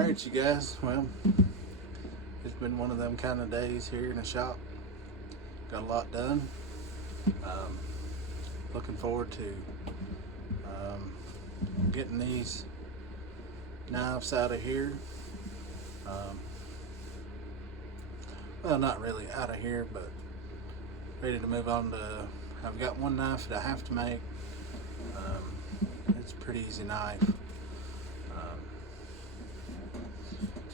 Alright, you guys, well, it's been one of them kind of days here in the shop. Got a lot done. Looking forward to getting these knives out of here. Well, not really out of here, but ready to move on to, I've got one knife that I have to make. It's a pretty easy knife.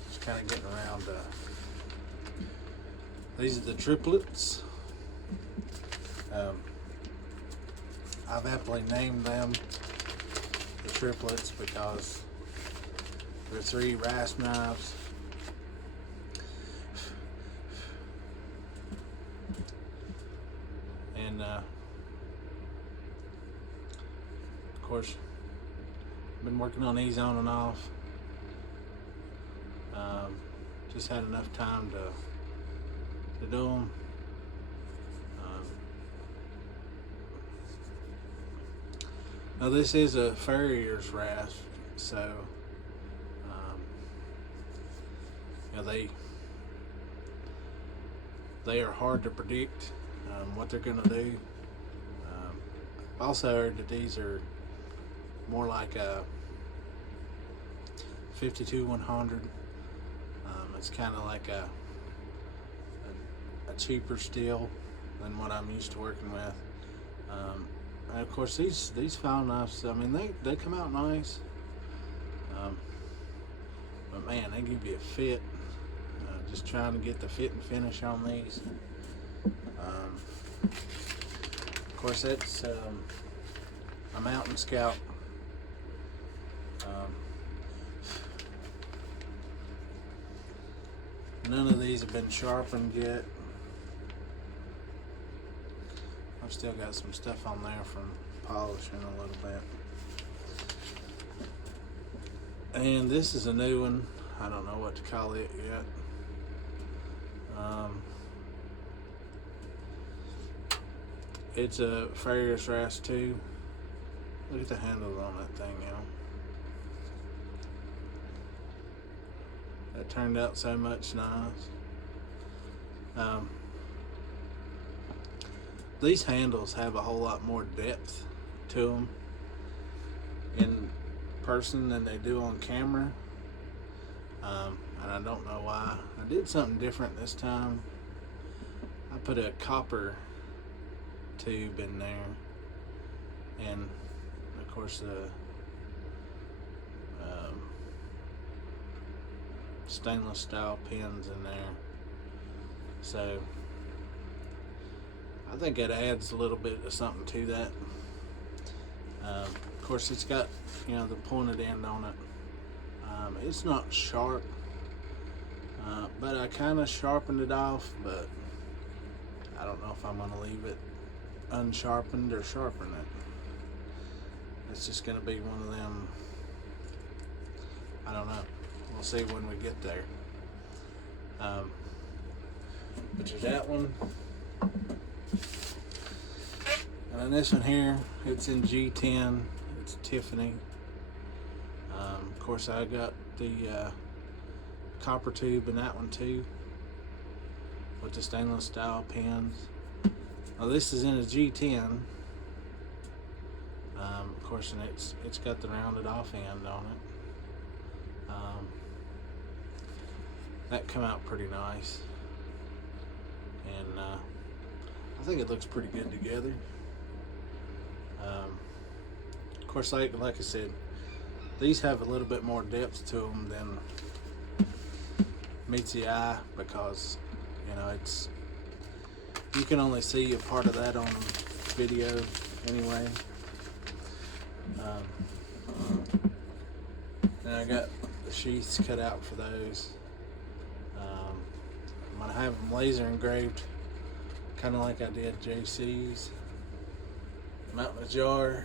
Just kind of getting around. These are the triplets. I've aptly named them the triplets because they're 3 rasp knives. And of course, been working on these on and off. Just had enough time to do them. Now this is a farrier's rasp, so you know, they are hard to predict what they're gonna do. Also heard that these are more like a 52-100. It's kind of like a cheaper steel than what I'm used to working with. And of course these file knives, I mean, they come out nice, but man, they give you a fit. Just trying to get the fit and finish on these. Of course, that's a Mountain Scout. None of these have been sharpened yet. I've still got some stuff on there from polishing a little bit. And this is a new one. I don't know what to call it yet. It's a farrier's rasp too. Look at the handles on that thing, you know. That turned out so much nice. These handles have a whole lot more depth to them in person than they do on camera. And I don't know why. I did something different this time. I put a copper tube in there, and of course the stainless style pins in there, so I think it adds a little bit of something to that. Of course, it's got, you know, the pointed end on it. It's not sharp, but I kind of sharpened it off, but I don't know if I'm going to leave it unsharpened or sharpen it. It's just going to be one of them, I don't know. We'll see when we get there. But there's that one. And then this one here, it's in G10. It's Tiffany. Of course, I got the copper tube in that one too, with the stainless style pins. Now this is in a G10. Of course, and it's got the rounded off end on it. That come out pretty nice, and I think it looks pretty good together. Of course, like I said, these have a little bit more depth to them than meets the eye, because you know, you can only see a part of that on video anyway. And I got the sheaths cut out for those. I'm gonna have them laser engraved, kind of like I did JC's. I'm out in the jar.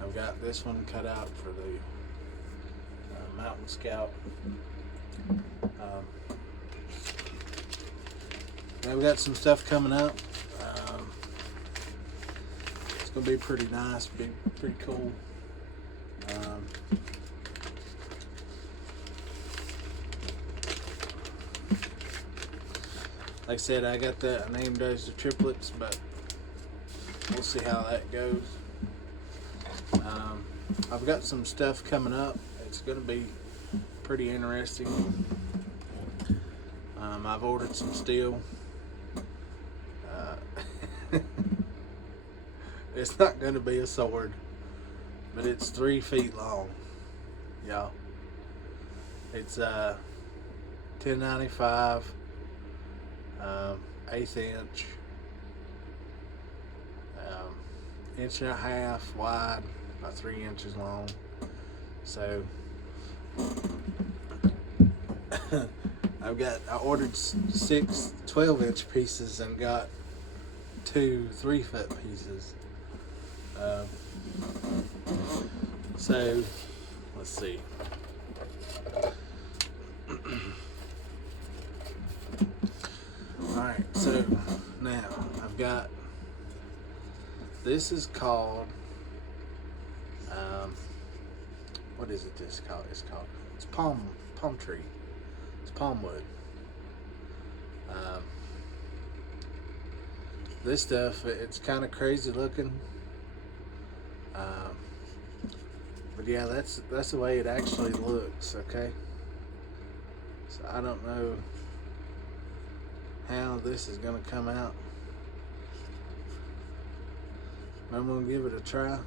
I've got this one cut out for the Mountain Scout. I've got some stuff coming up. It's gonna be pretty nice, pretty cool. Like I said, I named those the triplets, but we'll see how that goes. I've got some stuff coming up. It's going to be pretty interesting. I've ordered some steel. It's not going to be a sword, but it's 3 feet long, y'all. It's 1095, 1/8 inch, 1.5 inch wide, about 3 inches long. So I ordered 6 12-inch pieces and got 2 3-foot pieces. So let's see. Alright, so now I've got, this is called, what is it this called? It's palm tree. It's palm wood. This stuff, it's kind of crazy looking. But yeah, that's the way it actually looks, okay? So I don't know how this is gonna come out. I'm gonna give it a try.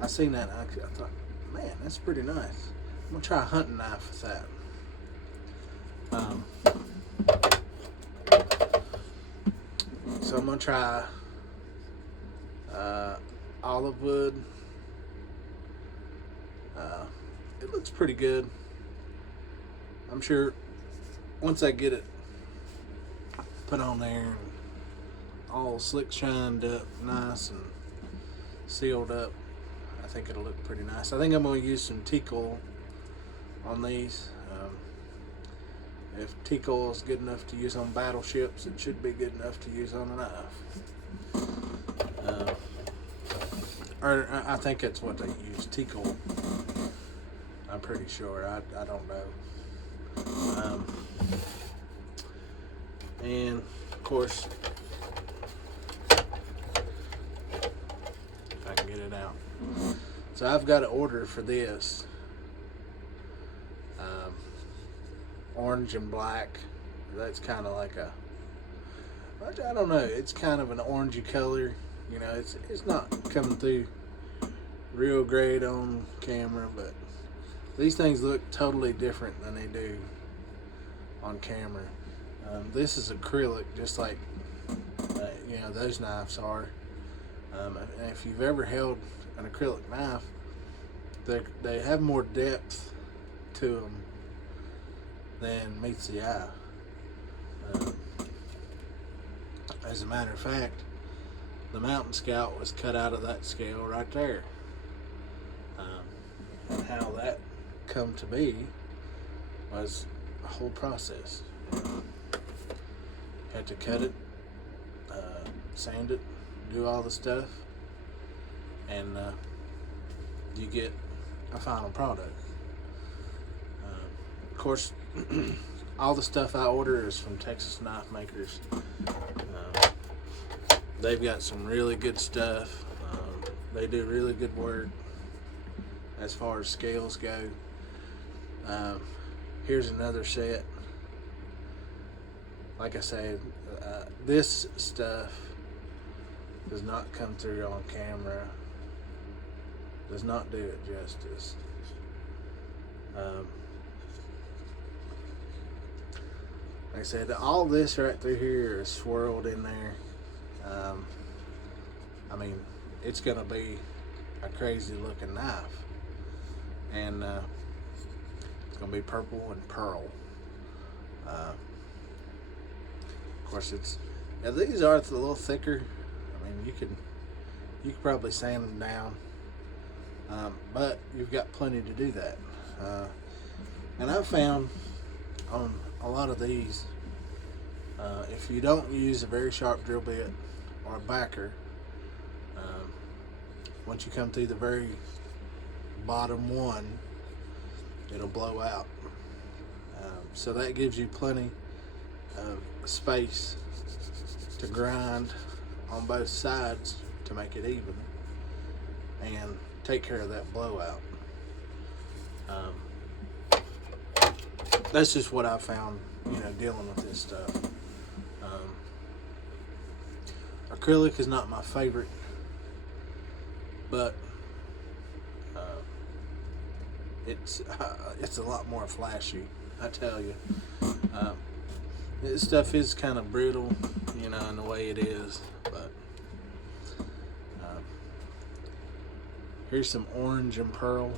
I seen that and I thought, man, that's pretty nice. I'm gonna try a hunting knife with that. So I'm gonna try olive wood. It looks pretty good. I'm sure once I get it put on there and all slick shined up nice and sealed up, I think it'll look pretty nice. I think I'm going to use some teak oil on these. If teak oil is good enough to use on battleships, it should be good enough to use on a knife. Or I think that's what they use, teak oil. I'm pretty sure. I don't know. And of course, if I can get it out. So I've got an order for this. Orange and black. That's kind of like a, I don't know, it's kind of an orangey color. You know, it's not coming through real great on camera, but these things look totally different than they do on camera. This is acrylic, just like you know, those knives are. And if you've ever held an acrylic knife, they have more depth to them than meets the eye. As a matter of fact, the Mountain Scout was cut out of that scale right there. And how that come to be was a whole process. Had to cut it, sand it, do all the stuff, and you get a final product. Of course, all the stuff I order is from Texas Knife Makers. They've got some really good stuff. They do really good work as far as scales go. Here's another set. Like I said, this stuff does not come through on camera. Does not do it justice. Like I said, all this right through here is swirled in there. I mean, it's gonna be a crazy looking knife, and it's gonna be purple and pearl. Of course, these are a little thicker. I mean, you could probably sand them down, but you've got plenty to do that. And I've found on a lot of these, if you don't use a very sharp drill bit or a backer, once you come through the very bottom one, it'll blow out. So that gives you plenty of space to grind on both sides to make it even and take care of that blowout. That's just what I found, dealing with this stuff. Acrylic is not my favorite, but it's a lot more flashy, I tell you. This stuff is kind of brittle, in the way it is, but here's some orange and pearl.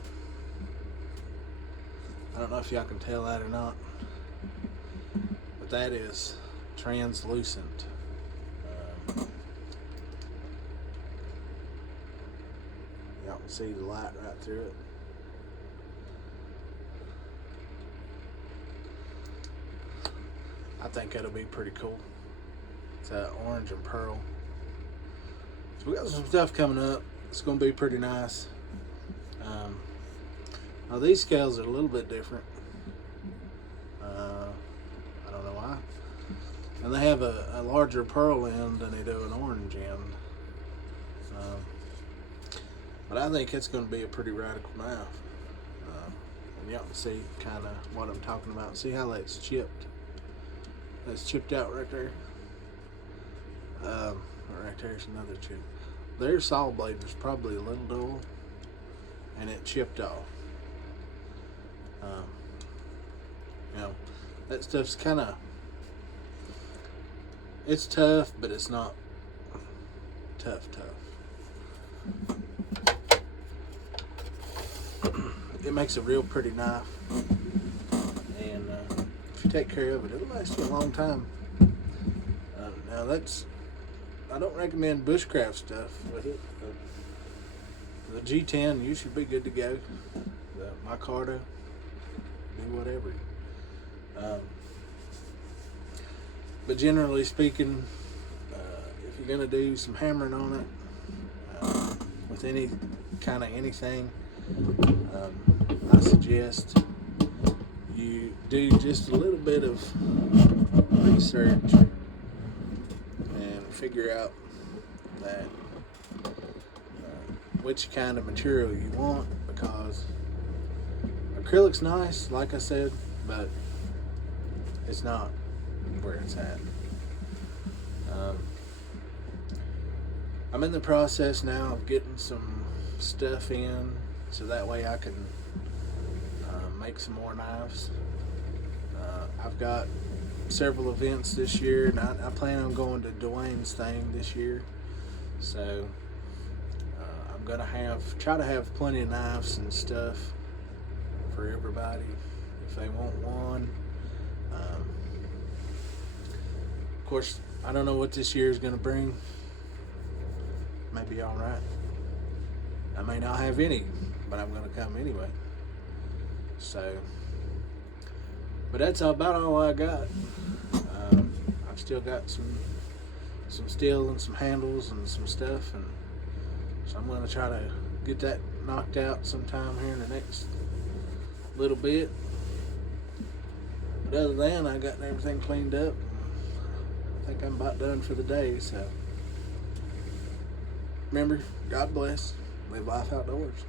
I don't know if y'all can tell that or not, but that is translucent. Y'all can see the light right through it. I think that'll be pretty cool. It's orange and pearl. So we got some stuff coming up. It's going to be pretty nice. Now these scales are a little bit different. I don't know why. And they have a larger pearl end than they do an orange end. But I think it's going to be a pretty radical knife. And y'all can see kind of what I'm talking about. See how that's chipped? That's chipped out right there. Right there's another chip. Their saw blade was probably a little dull, and it chipped off. That stuff's kind of, it's tough, but it's not tough. It makes a real pretty knife, and if you take care of it, it'll last you a long time. Now I don't recommend bushcraft stuff with it. The G10, you should be good to go. The micarta, do whatever. But generally speaking, if you're going to do some hammering on it, with any kind of anything, I suggest you do just a little bit of research and figure out that which kind of material you want, because acrylic's nice, like I said, but it's not where it's at. I'm in the process now of getting some stuff in, so that way I can make some more knives. I've got several events this year, and I plan on going to Dwayne's thing this year, so I'm gonna try to have plenty of knives and stuff for everybody if they want one. Of course, I don't know what this year is gonna bring. Maybe all right. I may not have any, but I'm gonna come anyway. So, but that's about all I got. I've still got some steel and some handles and some stuff, and so I'm going to try to get that knocked out sometime here in the next little bit. But other than that, I got everything cleaned up. I think I'm about done for the day. So remember, God bless. Live life outdoors.